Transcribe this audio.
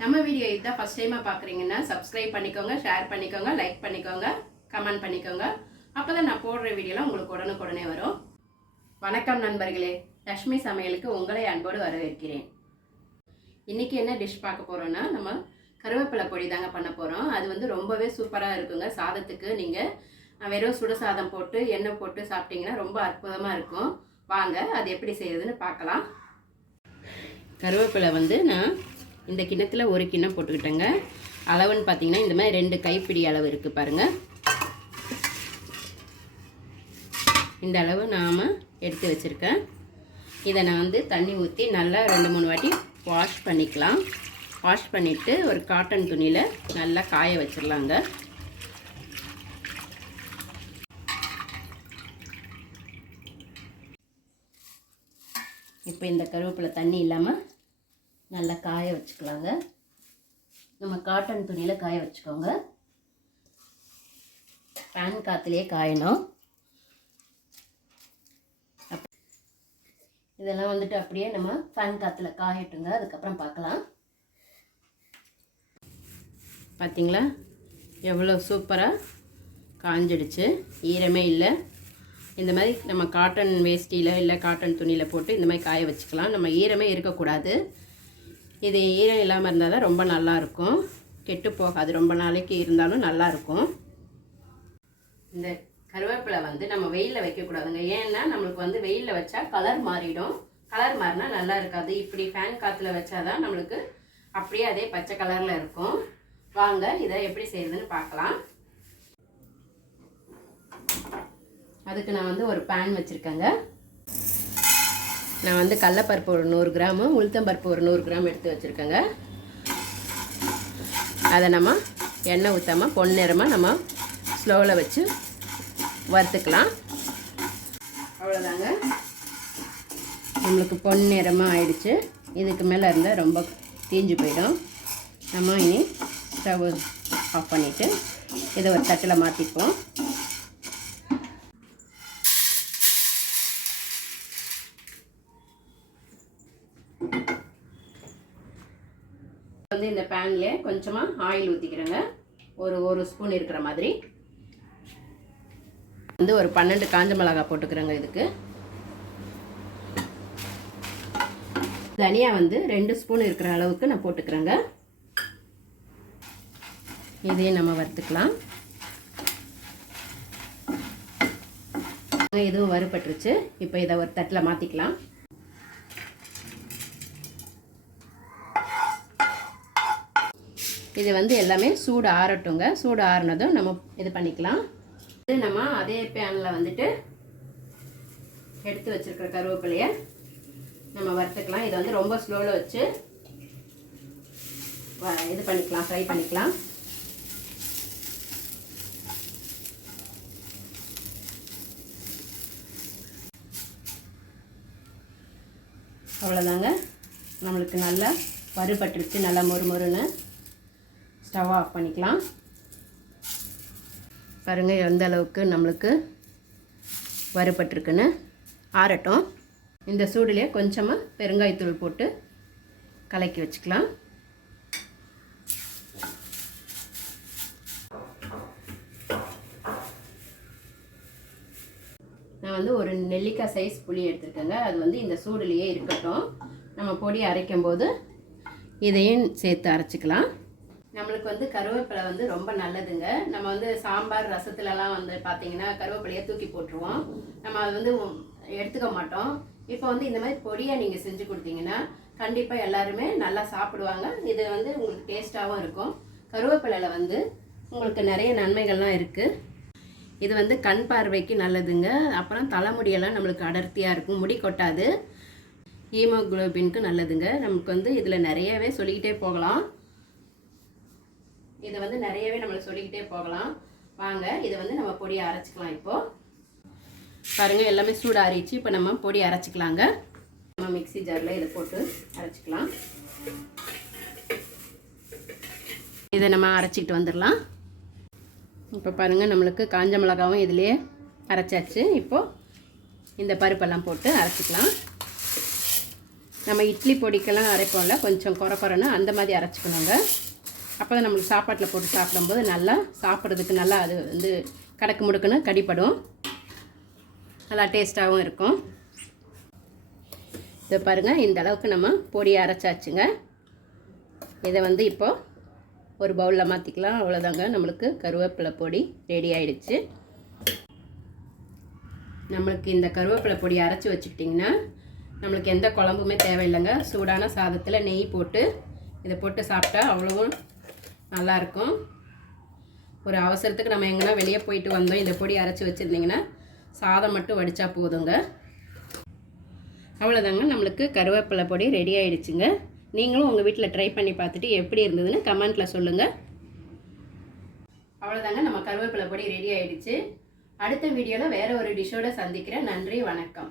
நம்ம வீடியோ இதான் ஃபர்ஸ்ட் டைமாக பார்க்குறீங்கன்னா சப்ஸ்கிரைப் பண்ணிக்கோங்க, ஷேர் பண்ணிக்கோங்க, லைக் பண்ணிக்கோங்க, கமெண்ட் பண்ணிக்கோங்க. அப்போ தான் நான் போடுற வீடியோலாம் உங்களுக்கு உடனுக்குடனே வரும். வணக்கம் நண்பர்களே, லக்ஷ்மி சமையலுக்கு உங்களை அன்போடு வரவேற்கிறேன். இன்றைக்கி என்ன டிஷ் பார்க்க போகிறோன்னா, நம்ம கருவேப்பிலை பொடி தாங்க பண்ண போகிறோம். அது வந்து ரொம்பவே சூப்பராக இருக்குங்க. சாதத்துக்கு நீங்கள் வெறும் சுட சாதம் போட்டு எண்ணெய் போட்டு சாப்பிட்டிங்கன்னா ரொம்ப அற்புதமாக இருக்கும். வாங்க அது எப்படி செய்யுதுன்னு பார்க்கலாம். கருவேப்பிலை வந்து நான் இந்த கிண்ணத்தில் ஒரு கிண்ணம் போட்டுக்கிட்டேங்க. அளவுன்னு பார்த்தீங்கன்னா இந்த மாதிரி 2 கைப்பிடி அளவு இருக்குது பாருங்கள். இந்த அளவு நாம் எடுத்து வச்சுருக்கேன். இதை நான் வந்து தண்ணி ஊற்றி நல்லா 2-3 வாட்டி வாஷ் பண்ணிக்கலாம். வாஷ் பண்ணிவிட்டு ஒரு காட்டன் துணியில் நல்லா காய வச்சிடலாங்க. இப்போ இந்த கருவேப்பிலை தண்ணி இல்லாமல் நல்லா காய வச்சுக்கலாங்க. நம்ம காட்டன் துணியில் காய வச்சுக்கோங்க. ஃபேன் காற்றுலேயே காயணும். இதெல்லாம் வந்துட்டு அப்படியே நம்ம ஃபேன் காற்றுல காயட்டுங்க. அதுக்கப்புறம் பார்க்கலாம். பார்த்தீங்களா எவ்வளோ சூப்பராக காஞ்சிடுச்சு, ஈரமே இல்லை. இந்த மாதிரி நம்ம காட்டன் வேஷ்டியில் இல்லை காட்டன் துணியில் போட்டு இந்த மாதிரி காய வச்சுக்கலாம். நம்ம ஈரமே இருக்கக்கூடாது. இது ஈரம் இல்லாமல் இருந்தால் தான் ரொம்ப நல்லாயிருக்கும், கெட்டு போகாது, ரொம்ப நாளைக்கு இருந்தாலும் நல்லாயிருக்கும். இந்த கருவேப்பிலை வந்து நம்ம வெயிலில் வைக்கக்கூடாதுங்க. ஏன்னா நம்மளுக்கு வந்து வெயிலில் வச்சா கலர் மாறிடும். கலர் மாறினா நல்லா இருக்காது. இப்படி ஃபேன் காற்றுல வச்சா தான் நம்மளுக்கு அப்படியே அதே பச்சை கலரில் இருக்கும். வாங்க இதை எப்படி செய்யுதுன்னு பார்க்கலாம். அதுக்கு நான் வந்து ஒரு பேன் வச்சுருக்கேங்க. நான் வந்து கடலைப்பருப்பு ஒரு 100 கிராமு, உளுத்தம்பருப்பு ஒரு 100 கிராம் எடுத்து வச்சுருக்கேங்க. அதை நம்ம எண்ணெய் ஊற்றாமல் பொன்னிறமாக நம்ம ஸ்லோவில் வச்சு வறுத்துக்கலாம். அவ்வளோதாங்க, நம்மளுக்கு பொன்னிறமாக ஆயிடுச்சு. இதுக்கு மேலே இருந்தால் ரொம்ப தீஞ்சு போயிடும். நம்ம இனி ஸ்டவ் ஆஃப் பண்ணிவிட்டு இதை ஒரு தட்டில் மாற்றிப்போம். வந்து இந்த பேன்லேயே கொஞ்சமாக ஆயில் ஊற்றிக்கிறேங்க. ஒரு ஸ்பூன் இருக்கிற மாதிரி. வந்து ஒரு 12 காஞ்ச மிளகாய் போட்டுக்கிறேங்க. இதுக்கு தனியா வந்து 2 ஸ்பூன் இருக்கிற அளவுக்கு நான் போட்டுக்கிறேங்க. இதையும் நம்ம வறுத்துக்கலாம். இதுவும் வறுபட்டுருச்சு. இப்போ இதை ஒரு தட்டில் மாற்றிக்கலாம். இது வந்து எல்லாமே சூடு ஆறட்டுங்க. சூடு ஆறுனதும் நம்ம இது பண்ணிக்கலாம். இது நம்ம அதே பேனில் வந்துட்டு எடுத்து வச்சுருக்கிற கருவேப்பிலையை நம்ம வறுத்துக்கலாம். இதை வந்து ரொம்ப ஸ்லோவில் வச்சு இது பண்ணிக்கலாம், ஃப்ரை பண்ணிக்கலாம். அவ்வளோதாங்க, நம்மளுக்கு நல்லா வறுபட்டுருச்சு. நல்லா மொறுமொறுன்னு. ஸ்டவ் ஆஃப் பண்ணிக்கலாம். பாருங்கள் எந்த அளவுக்கு நம்மளுக்கு வறுபட்டுருக்குன்னு. ஆறட்டும். இந்த சூடுலேயே கொஞ்சமாக பெருங்காயத்தூள் போட்டு கலக்கி வச்சுக்கலாம். நான் வந்து ஒரு நெல்லிக்காய் சைஸ் புளி எடுத்துருக்கேங்க. அது வந்து இந்த சூடுலேயே இருக்கட்டும். நம்ம பொடி அரைக்கும் போது இதையும் சேர்த்து அரைச்சிக்கலாம். நம்மளுக்கு வந்து கருவேப்பிலை வந்து ரொம்ப நல்லதுங்க. நம்ம வந்து சாம்பார் ரசத்துலலாம் வந்து பார்த்திங்கன்னா கருவேப்பிலையை தூக்கி போட்டுருவோம். நம்ம அது வந்து எடுத்துக்க மாட்டோம். இப்போ வந்து இந்த மாதிரி பொடியை நீங்கள் செஞ்சு கொடுத்தீங்கன்னா கண்டிப்பாக எல்லாருமே நல்லா சாப்பிடுவாங்க. இது வந்து உங்களுக்கு டேஸ்ட்டாகவும் இருக்கும். கருவேப்பிலையில் வந்து உங்களுக்கு நிறைய நன்மைகள்லாம் இருக்குது. இது வந்து கண் பார்வைக்கு நல்லதுங்க. அப்புறம் தலைமுடியெல்லாம் நம்மளுக்கு அடர்த்தியாக இருக்கும், முடி கொட்டாது. ஹீமோகுளோபினுக்கு நல்லதுங்க. நமக்கு வந்து இதில் நிறையவே சொல்லிக்கிட்டே போகலாம். இதை வந்து நிறையவே நம்மளுக்கு சொல்லிக்கிட்டே போகலாம். வாங்க இதை வந்து நம்ம பொடியை அரைச்சிக்கலாம். இப்போது பாருங்கள் எல்லாமே சூடு ஆறிச்சு. இப்போ நம்ம பொடி அரைச்சிக்கலாங்க. நம்ம மிக்ஸி ஜாரில் இதை போட்டு அரைச்சிக்கலாம். இதை நம்ம அரைச்சிக்கிட்டு வந்துடலாம். இப்போ பாருங்கள் நம்மளுக்கு காஞ்ச மிளகாவும் இதிலே அரைச்சாச்சு. இப்போது இந்த பருப்பெல்லாம் போட்டு அரைச்சிக்கலாம். நம்ம இட்லி பொடிக்கெல்லாம் அரைப்போம்ல, கொஞ்சம் குறன்னு அந்த மாதிரி அரைச்சிக்கணுங்க. அப்போ தான் நம்மளுக்கு சாப்பாட்டில் போட்டு சாப்பிடும்போது நல்லா சாப்பிட்றதுக்கு நல்லா அது வந்து கடக்கு முடுக்குன்னு கடிப்படும், நல்லா டேஸ்ட்டாகவும் இருக்கும். இதை பாருங்கள், இந்த அளவுக்கு நம்ம பொடியை அரைச்சாச்சுங்க. இதை வந்து இப்போது ஒரு பவுலில் மாற்றிக்கலாம். அவ்வளோதாங்க, நம்மளுக்கு கருவேப்பிலை பொடி ரெடி ஆகிடுச்சு. நம்மளுக்கு இந்த கருவேப்பிலை பொடி அரைச்சி வச்சுக்கிட்டிங்கன்னா நம்மளுக்கு எந்த குழம்புமே தேவையில்லைங்க. சூடான சாதத்தில் நெய் போட்டு இதை போட்டு சாப்பிட்டா அவ்வளவும் நல்லாயிருக்கும். ஒரு அவசரத்துக்கு நம்ம எங்கன்னா வெளியே போயிட்டு வந்தோம், இந்த பொடி அரைச்சி வச்சுருந்திங்கன்னா சாதம் மட்டும் வடித்தா போதுங்க. அவ்வளோதாங்க, நம்மளுக்கு கருவேப்பிலை பொடி ரெடி ஆகிடுச்சுங்க. நீங்களும் உங்கள் வீட்டில் ட்ரை பண்ணி பார்த்துட்டு எப்படி இருந்ததுன்னு கமெண்ட்டில் சொல்லுங்கள். அவ்வளோதாங்க, நம்ம கருவேப்பிலை பொடி ரெடி ஆகிடுச்சு. அடுத்த வீடியோவில் வேறு ஒரு டிஷ்ஷோடு சந்திக்கிறேன். நன்றி, வணக்கம்.